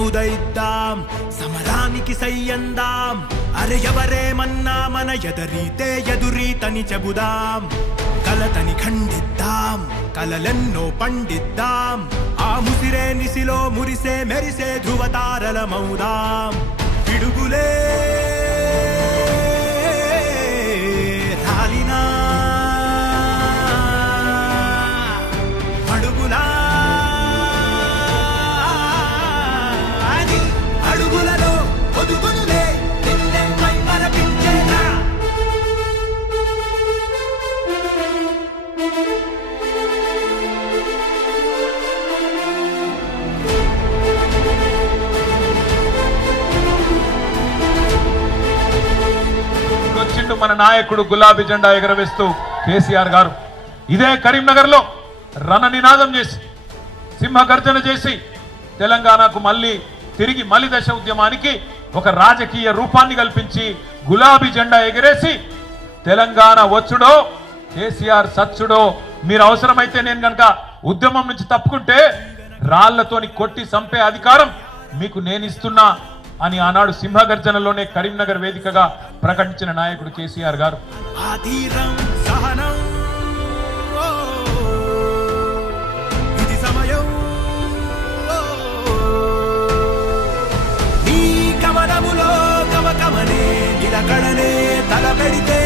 ఉదయిద్దాం సమరానికి సయ్యందాం అరే ఎవరేమన్నా మన ఎదరీతే ఎదురీతని చెబుదాం కలతని ఖండిద్దాం కలలెన్నో పండిద్దాం ఆ ముసిరే నిసిలో మురిసే మెరిసే ధృవతారలమౌదాం పిడుగులే రాలినా అడుగులా అడుగులలో ఒదుగునులే నిన్నెపై మరపించేనా వచ్చిండు మన నాయకుడు గులాబీ జెండా ఎగరవేస్తూ కేసీఆర్ గారు ఇదే కరీంనగర్ లో రణ నినాదం చేసి సింహగర్జన చేసి తెలంగాణకు తిరిగి మలి దశ ఉద్యమానికి ఒక రాజకీయ రూపాన్ని కల్పించి గులాబీ జెండా ఎగరేసి తెలంగాణ వచ్చుడో కేసీఆర్ సచ్చుడో మీరు అవసరమైతే నేను గనక ఉద్యమం నుంచి తప్పుకుంటే రాళ్లతోని కొట్టి సంపే అధికారం మీకు నేను ఇస్తున్నా అని ఆనాడు సింహగర్జనలోనే కరీంనగర్ వేదికగా ప్రకటించిన నాయకుడు కేసీఆర్ గారు ఇది సమయం ఈ కమలములో కమకమనే నిలకడనే తలపెడితే